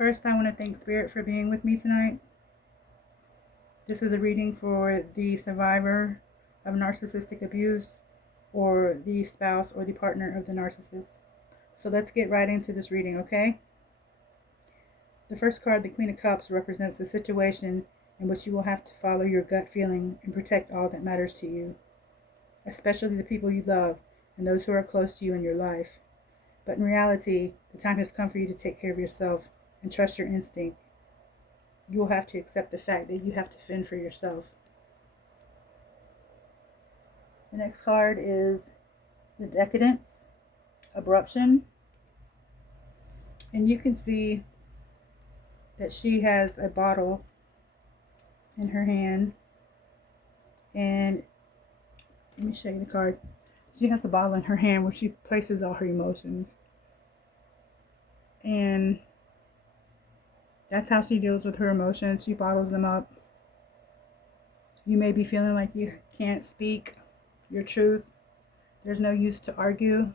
First, I want to thank Spirit for being with me tonight. This is a reading for the survivor of narcissistic abuse or the spouse or the partner of the narcissist. So let's get right into this reading, okay? The first card, the Queen of Cups, represents a situation in which you will have to follow your gut feeling and protect all that matters to you, especially the people you love and those who are close to you in your life. But in reality, the time has come for you to take care of yourself and trust your instinct. You will have to accept the fact that you have to fend for yourself. The next card is the Decadence, Abruption. And you can see that she has a bottle in her hand. And let me show you the card. She has a bottle in her hand where she places all her emotions. And that's how she deals with her emotions. She bottles them up. You may be feeling like you can't speak your truth. There's no use to argue.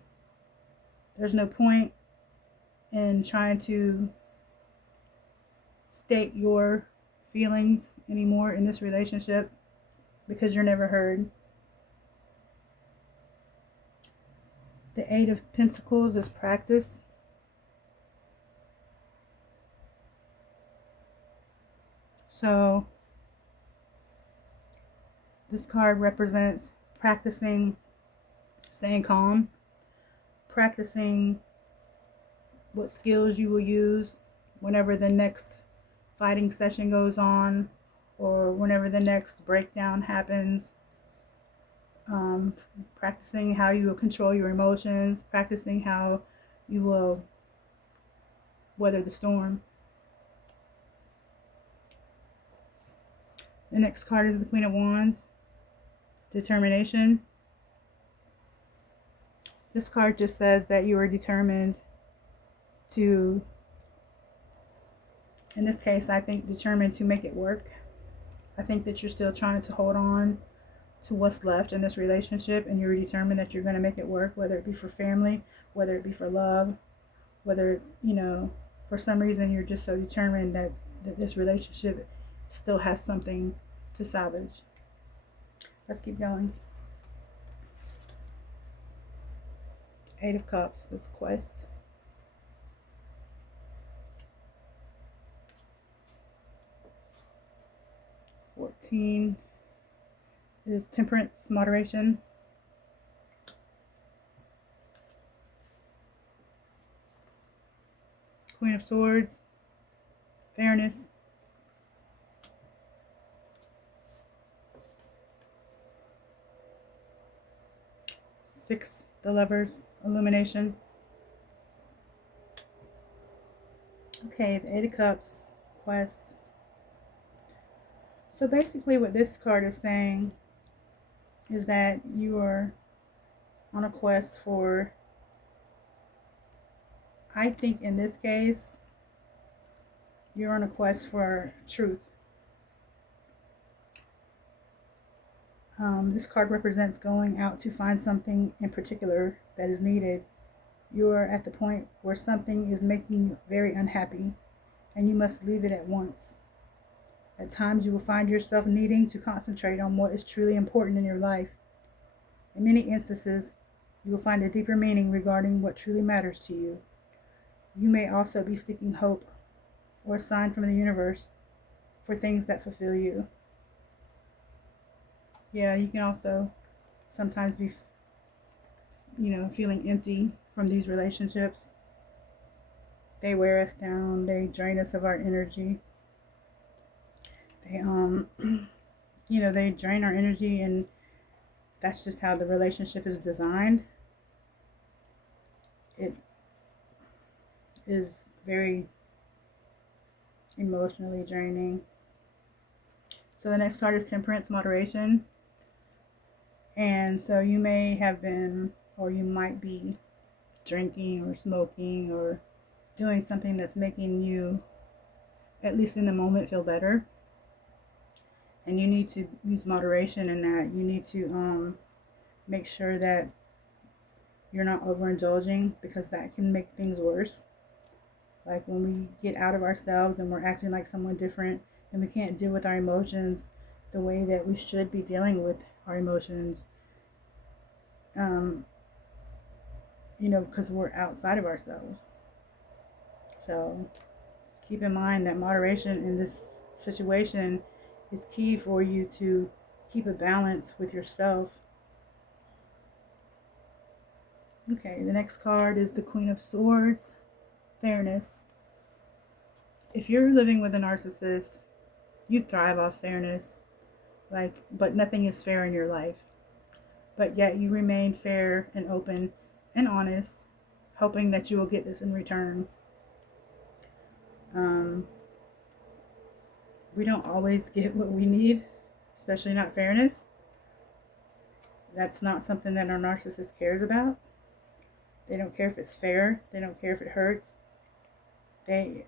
There's no point in trying to state your feelings anymore in this relationship because you're never heard. The Eight of Pentacles is practice. So this card represents practicing staying calm, practicing what skills you will use whenever the next fighting session goes on or whenever the next breakdown happens. Practicing how you will control your emotions, practicing how you will weather the storm. The next card is the Queen of Wands, Determination. This card just says that you are determined to, in this case, I think determined to make it work. I think that you're still trying to hold on to what's left in this relationship, and you're determined that you're going to make it work, whether it be for family, whether it be for love, whether, for some reason you're just so determined that this relationship still has something to salvage. Let's keep going. Eight of Cups, this quest. $14 is Temperance, Moderation. Queen of Swords, Fairness. Six, the Lovers, Illumination. Okay, the Eight of Cups, Quest. So basically what this card is saying is that you are on a quest for, I think in this case, you're on a quest for truth. This card represents going out to find something in particular that is needed. You are at the point where something is making you very unhappy and you must leave it at once. At times you will find yourself needing to concentrate on what is truly important in your life. In many instances, you will find a deeper meaning regarding what truly matters to you. You may also be seeking hope or a sign from the universe for things that fulfill you. Yeah, you can also sometimes be, feeling empty from these relationships. They wear us down. They drain us of our energy. They, they drain our energy, and that's just how the relationship is designed. It is very emotionally draining. So the next card is Temperance, Moderation. And so you may have been, or you might be drinking or smoking or doing something that's making you, at least in the moment, feel better. And you need to use moderation in that. You need to make sure that you're not overindulging, because that can make things worse. Like when we get out of ourselves and we're acting like someone different, and we can't deal with our emotions the way that we should be dealing with our emotions, um, because we're outside of ourselves. So keep in mind that moderation in this situation is key for you to keep a balance with yourself. Okay, the next card is the Queen of Swords, fairness. If you're living with a narcissist, you thrive off fairness, but nothing is fair in your life. But yet you remain fair and open and honest, hoping that you will get this in return. We don't always get what we need, especially not fairness. That's not something that our narcissist cares about. They don't care if it's fair. They don't care if it hurts. They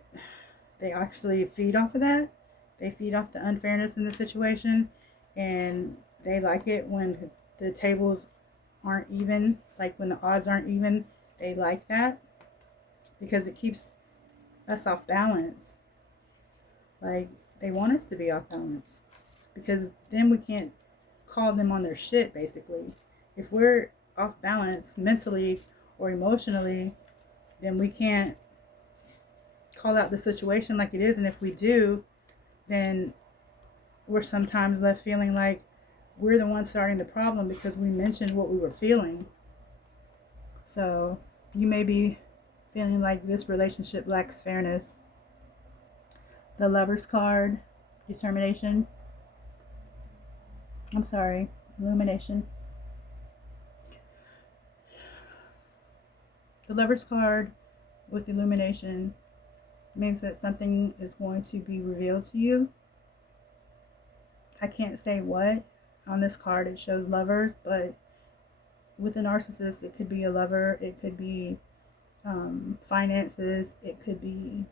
actually feed off of that. They feed off the unfairness in the situation, and they like it when the tables aren't even, like when the odds aren't even. They like that because it keeps us off balance. Like, they want us to be off balance because then we can't call them on their shit, basically. If we're off balance mentally or emotionally, then we can't call out the situation like it is. And if we do, then we're sometimes left feeling like we're the ones starting the problem because we mentioned what we were feeling. So you may be feeling like this relationship lacks fairness. The Lover's card, determination. Illumination. The Lover's card with illumination means that something is going to be revealed to you. I can't say what. On this card it shows lovers, but with a narcissist it could be a lover, it could be finances, it could be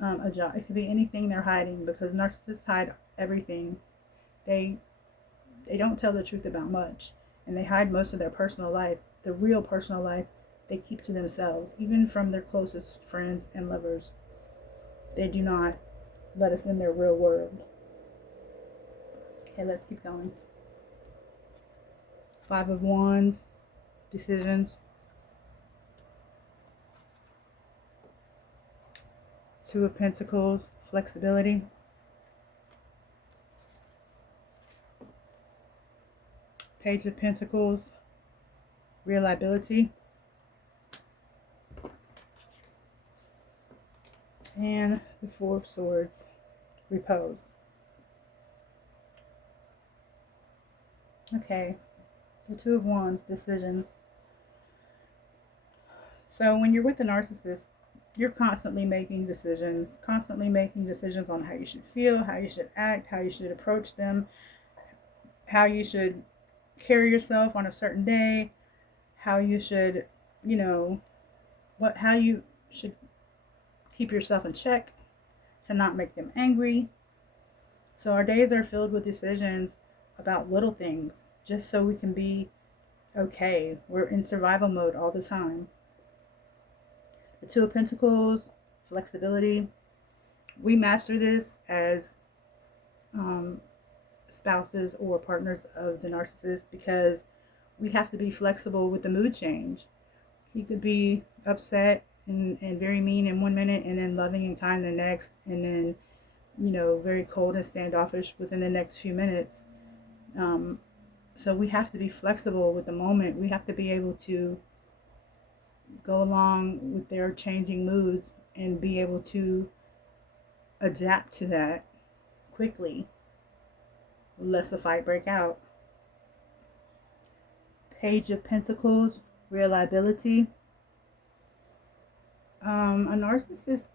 a job, it could be anything they're hiding, because narcissists hide everything. They don't tell the truth about much, and they hide most of their personal life. The real personal life they keep to themselves, even from their closest friends and lovers. They do not let us in their real world. Okay, let's keep going. 5 of Wands, decisions. 2 of Pentacles, flexibility. Page of Pentacles, reliability. And the 4 of Swords, repose. Okay, so 2 of Wands, decisions. So when you're with a narcissist, you're constantly making decisions on how you should feel, how you should act, how you should approach them, how you should carry yourself on a certain day, how you should, how you should keep yourself in check to not make them angry. So our days are filled with decisions about little things, just so we can be okay. We're in survival mode all the time. The 2 of Pentacles, flexibility. We master this as spouses or partners of the narcissist, because we have to be flexible with the mood change. He could be upset and very mean in 1 minute, and then loving and kind the next, and then very cold and standoffish within the next few minutes. So we have to be flexible with the moment. We have to be able to go along with their changing moods and be able to adapt to that quickly, lest the fight break out. Page of Pentacles, reliability. A narcissist,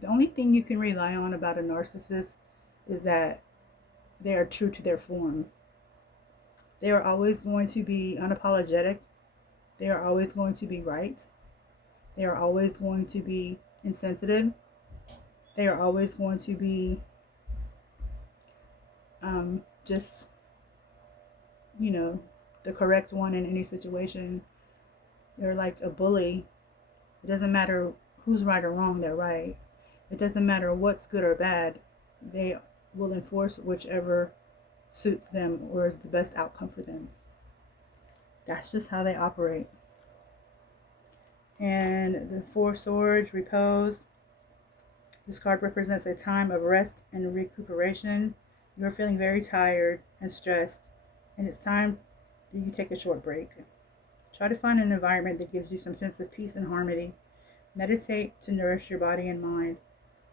the only thing you can rely on about a narcissist is that they are true to their form. They are always going to be unapologetic. They are always going to be right. They are always going to be insensitive. They are always going to be just, the correct one in any situation. They're like a bully It doesn't matter who's right or wrong, they're right. It doesn't matter what's good or bad. They will enforce whichever suits them or is the best outcome for them. That's just how they operate. And the Four of Swords, repose. This card represents a time of rest and recuperation. You're feeling very tired and stressed, and it's time that you take a short break. Try to find an environment that gives you some sense of peace and harmony. Meditate to nourish your body and mind.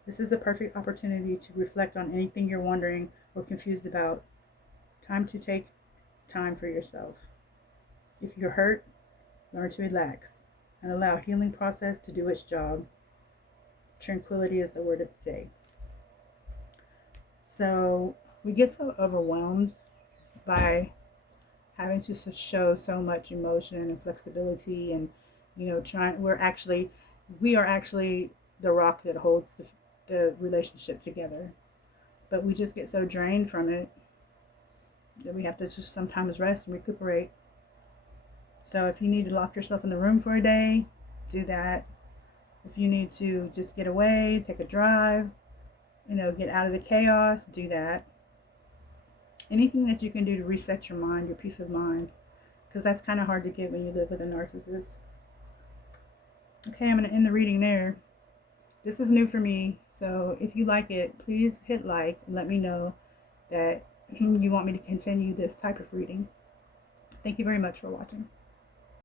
This is a perfect opportunity to reflect on anything you're wondering or confused about. Time to take time for yourself. If you're hurt, learn to relax and allow healing process to do its job. Tranquility is the word of the day. So we get so overwhelmed by having to show so much emotion and flexibility, and we are actually the rock that holds the relationship together. But we just get so drained from it that we have to just sometimes rest and recuperate. So if you need to lock yourself in the room for a day, do that. If you need to just get away, take a drive, get out of the chaos, do that. Anything that you can do to reset your mind, your peace of mind, because that's kind of hard to get when you live with a narcissist. Okay, I'm going to end the reading there. This is new for me, so if you like it, please hit like and let me know that you want me to continue this type of reading. Thank you very much for watching.